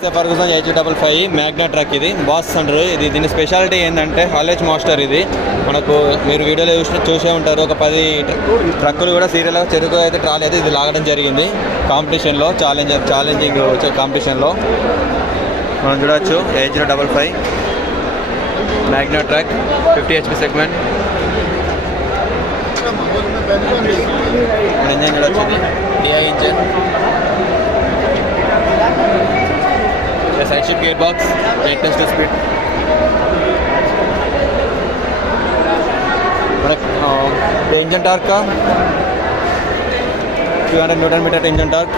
Ferguson H55 Magna truck. ఇది బాస్ అంటారు. దీని స్పెషాలిటీ ఏంటంటే హాలేజ్ మాస్టర్. ఇది మనకు మీరు వీడియోలో చూసే ఉంటారు. ఒక 10 ట్రక్కులు కూడా సీరియల్ చెరుకు అయితే ట్రాలీ అయితే ఇది లాగడం జరిగింది కాంపిటీషన్లో, ఛాలెంజింగ్ కాంపిటీషన్లో మనం చూడవచ్చు. H55 Magna truck 50 HP segment engine చూడవచ్చు. ఇది DI engine, side shift gearbox, 8 speed. The engine torque 200 Nm engine torque.